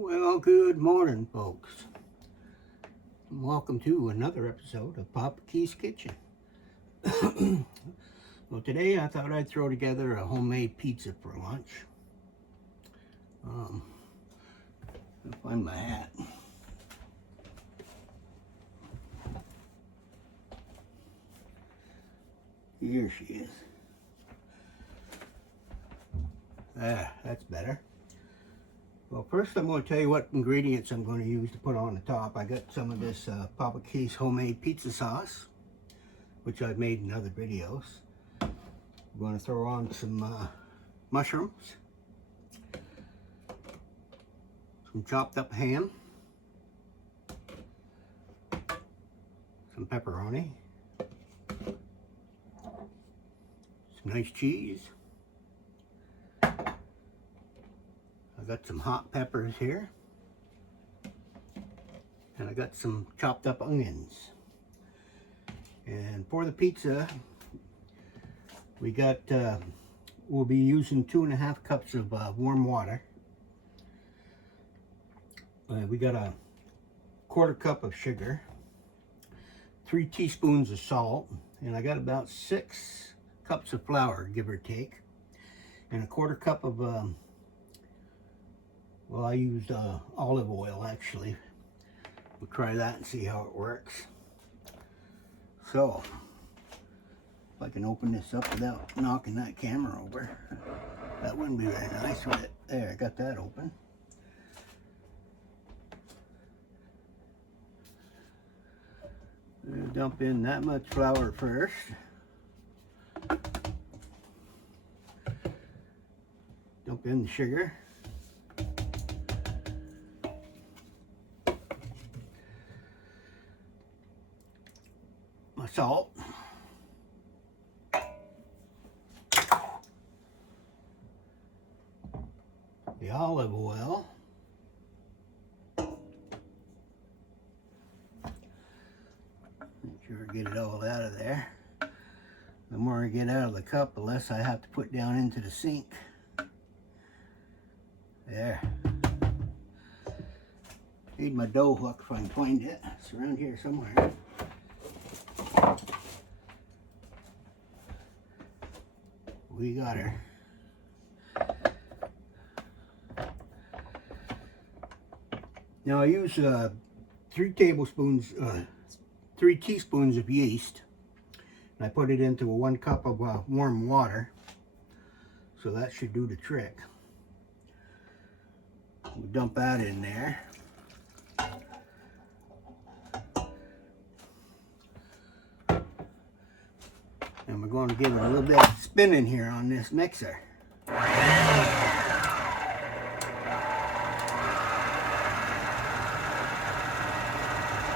Well, good morning, folks. Welcome to another episode of Papa Key's Kitchen. Well, today I thought I'd throw together a homemade pizza for lunch. I'll find my hat. Here she is. That's better. Well, first I'm going to tell you what ingredients I'm going to use to put on the top. I got some of this Papa Key's homemade pizza sauce, which I've made in other videos. I'm going to throw on some mushrooms, some chopped up ham, some pepperoni, some nice cheese. I got some hot peppers here, and I got some chopped up onions. And for the pizza, we got we'll be using 2.5 cups of warm water. We got a 1/4 cup of sugar, 3 teaspoons of salt, and I got about 6 cups of flour, give or take, and a 1/4 cup of well, I used olive oil, actually. We'll try that and see how it works. So, if I can open this up without knocking that camera over, that wouldn't be very nice, would it? There, I got that open. We'll dump in that much flour first. Dump in the sugar. My salt, the olive oil, make sure I get it all out of there. The more I get out of the cup, the less I have to put down into the sink. There. Need my dough hook if I can find it. It's around here somewhere. We got her. Now I use 3 teaspoons of yeast, and I put it into a 1 cup of warm water, so that should do the trick. We'll dump that in there. And we're going to give it a little bit of spinning here on this mixer.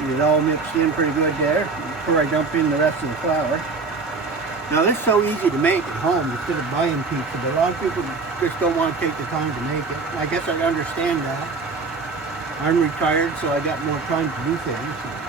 Get it all mixed in pretty good there before I dump in the rest of the flour. Now this is so easy to make at home instead of buying pizza, but a lot of people just don't want to take the time to make it. I guess I understand that. I'm retired, so I got more time to do things.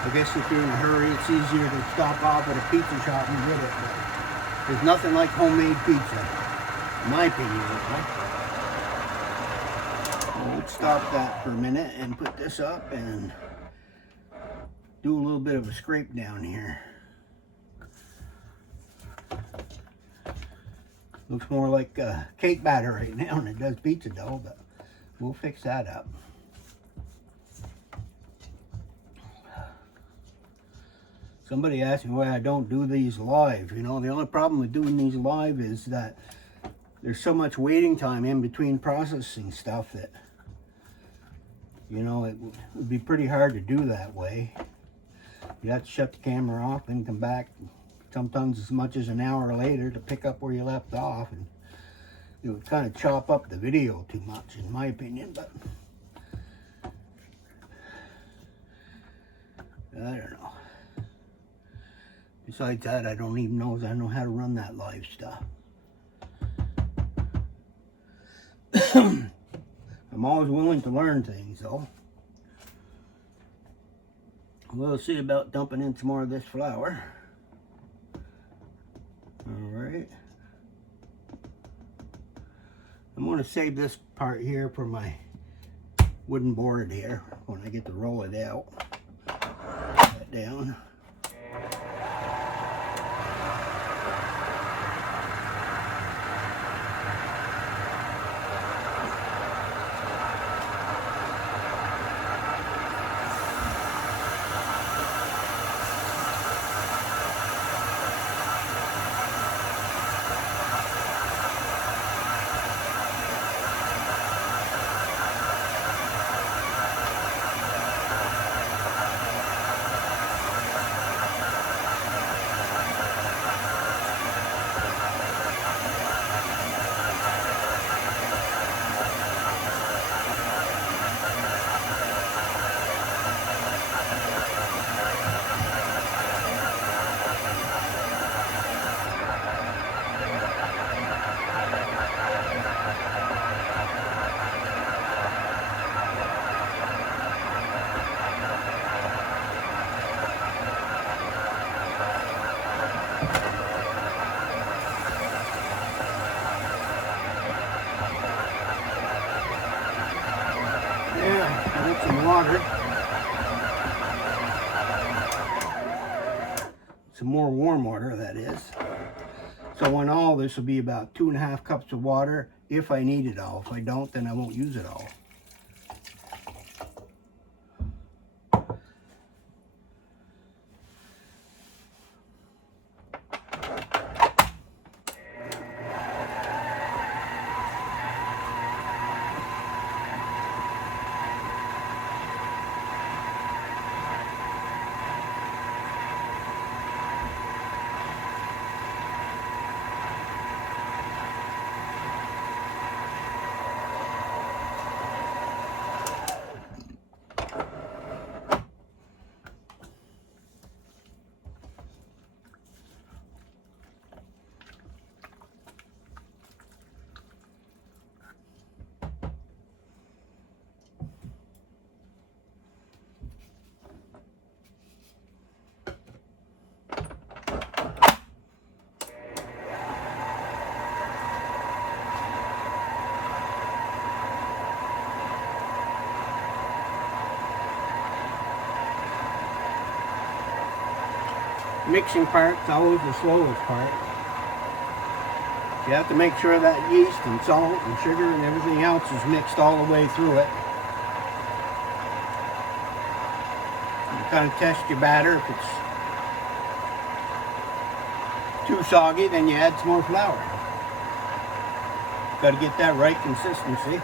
I guess if you're in a hurry, it's easier to stop off at a pizza shop and get it. But there's nothing like homemade pizza, in my opinion. Let's stop that for a minute and put this up and do a little bit of a scrape down here. Looks more like cake batter right now than it does pizza dough, but we'll fix that up. Somebody asked me why I don't do these live. You know, the only problem with doing these live is that there's so much waiting time in between processing stuff that, you know, it would be pretty hard to do that way. You have to shut the camera off and come back sometimes as much as an hour later to pick up where you left off, and it would kind of chop up the video too much, in my opinion. But I don't know. Besides that, I don't even know if I know how to run that live stuff. I'm always willing to learn things, though. We'll see about dumping in some more of this flour. Alright. I'm going to save this part here for my wooden board here when I get to roll it out. Put that down. Some water, some more warm water, that is. So in all, this will be about 2.5 cups of water if I need it all. If I don't, then I won't use it all. Mixing part's always the slowest part. You have to make sure that yeast and salt and sugar and everything else is mixed all the way through it. You kind of test your batter. If it's too soggy, then you add some more flour. Got to get that right consistency.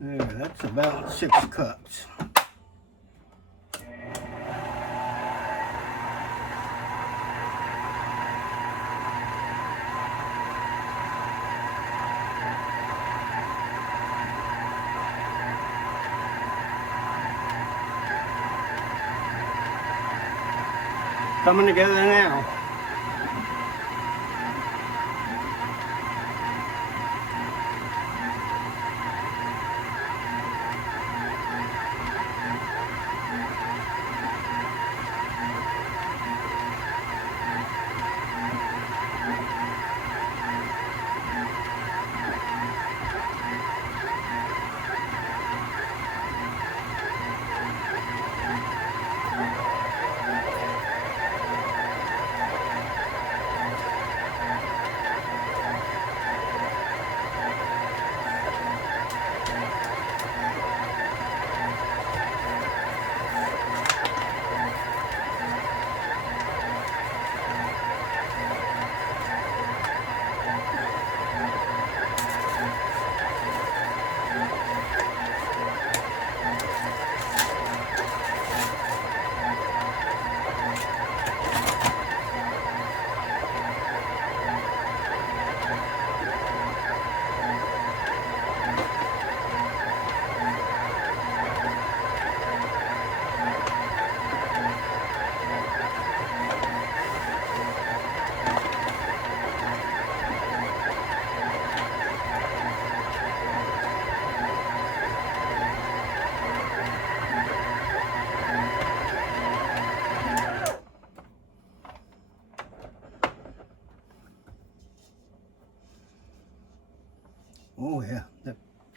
There, that's about 6 cups. Coming together now.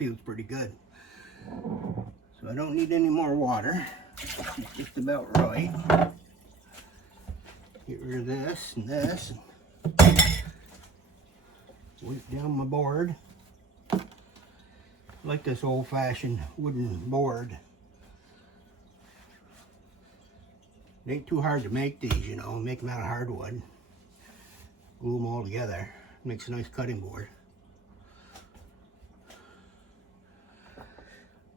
feels pretty good. So I don't need any more water. It's just about right. Get rid of this and this. Weight down my board. I like this old-fashioned wooden board. It ain't too hard to make these, you know. Make them out of hardwood. Glue them all together. Makes a nice cutting board.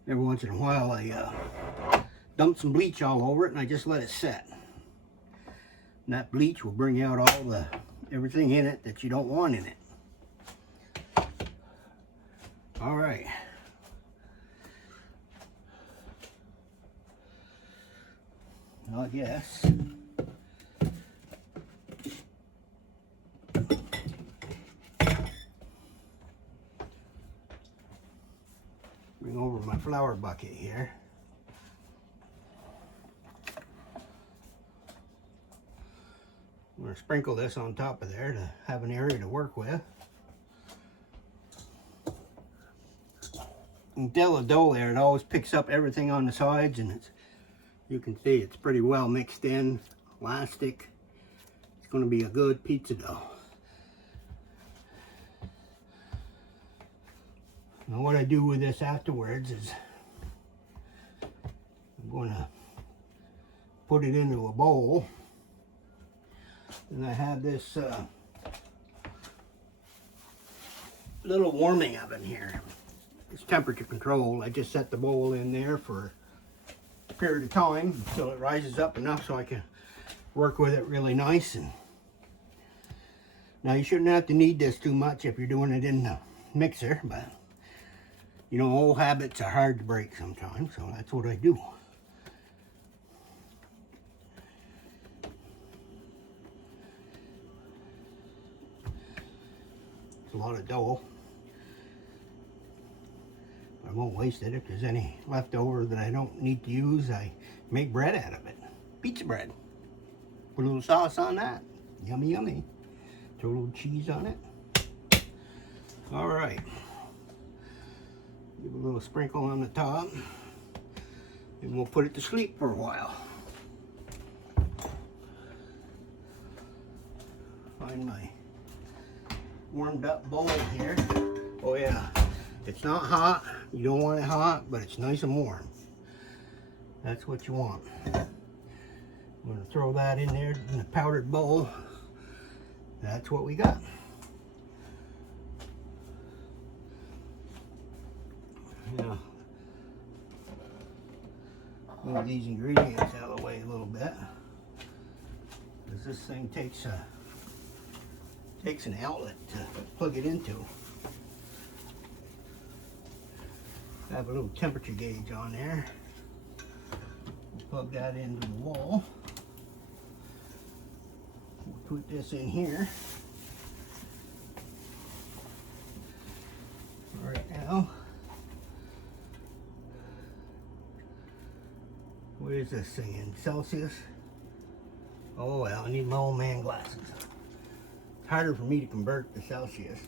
Every once in a while I dump some bleach all over it and I just let it set. And that bleach will bring out all the everything in it that you don't want in it. All right. I guess. Bring over my flour bucket here. I'm going to sprinkle this on top of there to have an area to work with. Until the dough there, it always picks up everything on the sides, and you can see it's pretty well mixed in, elastic. It's going to be a good pizza dough. Now what I do with this afterwards is I'm going to put it into a bowl. And I have this little warming oven here. It's temperature controlled. I just set the bowl in there for a period of time until it rises up enough so I can work with it really nice. And now you shouldn't have to knead this too much if you're doing it in the mixer, but you know, old habits are hard to break sometimes, so that's what I do. It's a lot of dough. I won't waste it. If there's any left over that I don't need to use, I make bread out of it. Pizza bread. Put a little sauce on that. Yummy, yummy. Throw a little cheese on it. All right. Give a little sprinkle on the top. And we'll put it to sleep for a while. Find my warmed up bowl here. Oh yeah. It's not hot. You don't want it hot, but it's nice and warm. That's what you want. I'm going to throw that in there in the powdered bowl. That's what we got. Now, move these ingredients out of the way a little bit, because this thing takes an outlet to plug it into. I have a little temperature gauge on there. Plug that into the wall. We'll put this in here. Right now. What is this thing in Celsius? Oh well, I need my old man glasses. It's harder for me to convert to Celsius.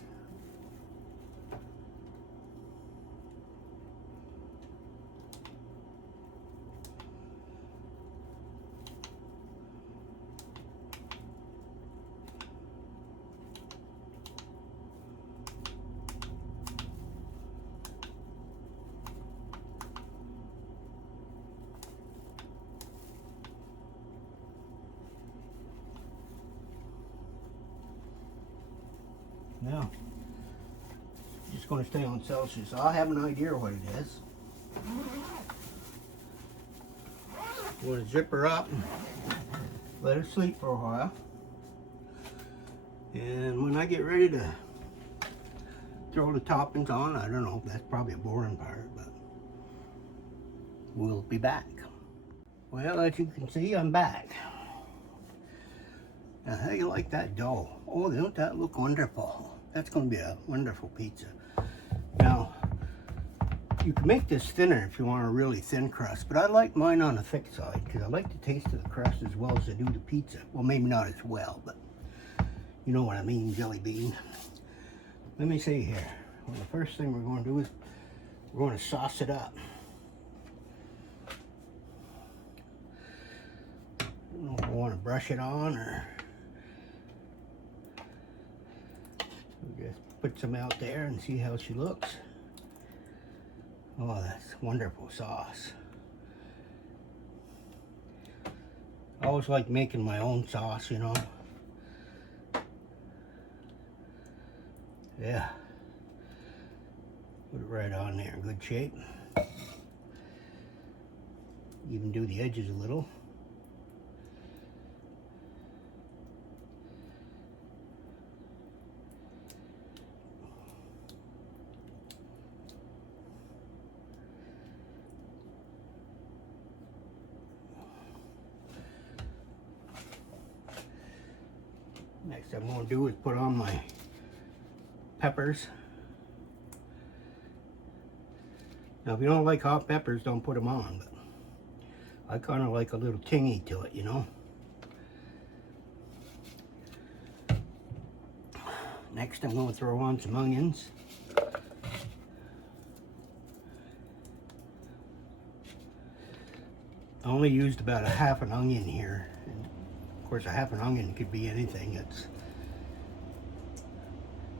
Now, just going to stay on Celsius. I'll have an idea what it is. I'm going to zip her up and let her sleep for a while. And when I get ready to throw the toppings on, I don't know, that's probably a boring part, but we'll be back. Well, as you can see, I'm back. Now, how do you like that dough? Oh, don't that look wonderful? That's going to be a wonderful pizza. Now, you can make this thinner if you want a really thin crust, but I like mine on the thick side because I like the taste of the crust as well as I do the pizza. Well, maybe not as well, but you know what I mean, jelly bean. Let me see here. Well, the first thing we're going to do is We're going to sauce it up. I don't know if I want to brush it on or we'll just put some out there and see how she looks. Oh, that's wonderful sauce. I always like making my own sauce, you know. Yeah. Put it right on there in good shape. Even do the edges a little. Next I'm going to do is put on my peppers. Now if you don't like hot peppers, don't put them on, but I kind of like a little tingy to it, you know. Next I'm going to throw on some onions. I only used about a half an onion here. And of course, a half an onion could be anything. It's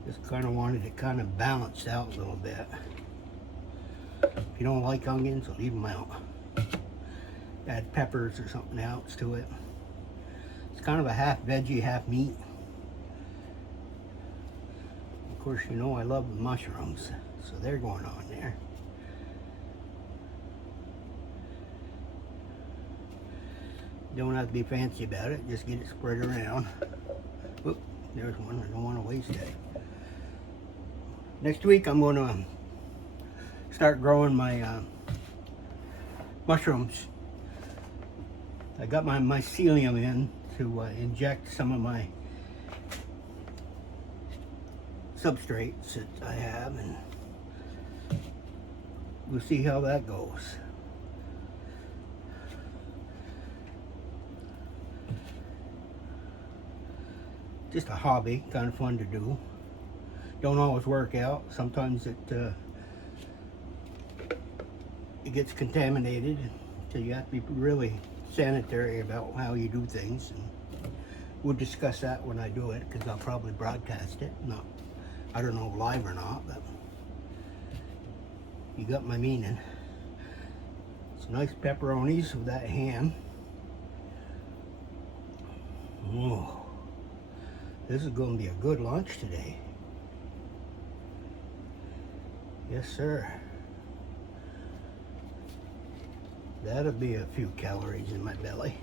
just kind of wanted it kind of balanced out a little bit. If you don't like onions, leave them out. Add peppers or something else to it. It's kind of a half veggie, half meat. Of course, you know I love the mushrooms, so they're going on there. Don't have to be fancy about it, just get it spread around. Oop, there's one, I don't want to waste it. Next week I'm going to start growing my mushrooms. I got my mycelium in to inject some of my substrates that I have, and we'll see how that goes. Just a hobby, kind of fun to do. Don't always work out. Sometimes it gets contaminated, so you have to be really sanitary about how you do things. And we'll discuss that when I do it, because I'll probably broadcast it. Not, I don't know, live or not, but you got my meaning. Some nice pepperonis with that ham. Oh. This is going to be a good lunch today. Yes, sir. That'll be a few calories in my belly.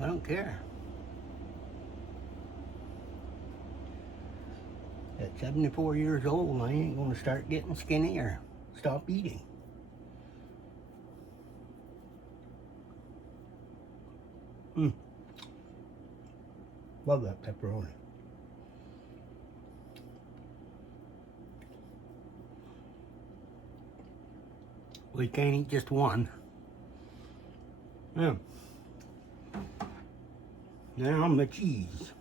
I don't care. At 74 years old, I ain't going to start getting skinny or stop eating. Love that pepperoni. We can't eat just one. Yeah. Now the cheese.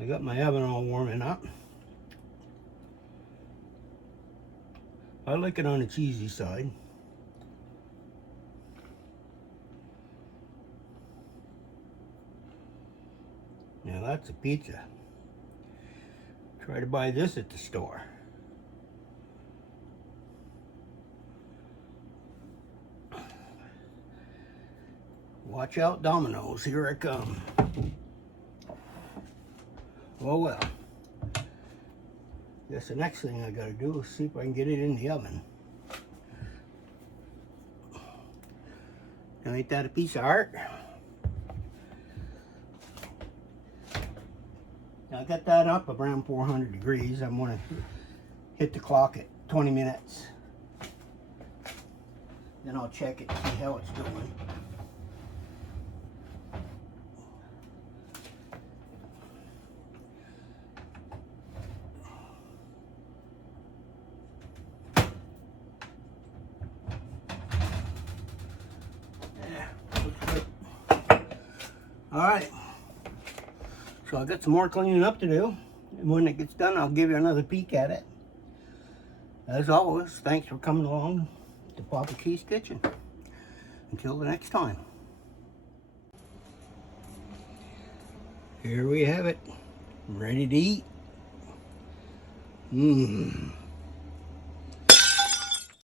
I got my oven all warming up. I like it on the cheesy side. Now that's a pizza. Try to buy this at the store. Watch out, Domino's, here I come. Oh well. Guess the next thing I gotta do is see if I can get it in the oven. Now ain't that a piece of art? Now I got that up around 400 degrees. I'm gonna hit the clock at 20 minutes. Then I'll check it and see how it's doing. All right, so I got some more cleaning up to do. And when it gets done, I'll give you another peek at it. As always, thanks for coming along to Papa Keith's Kitchen. Until the next time. Here we have it. Ready to eat. Mmm.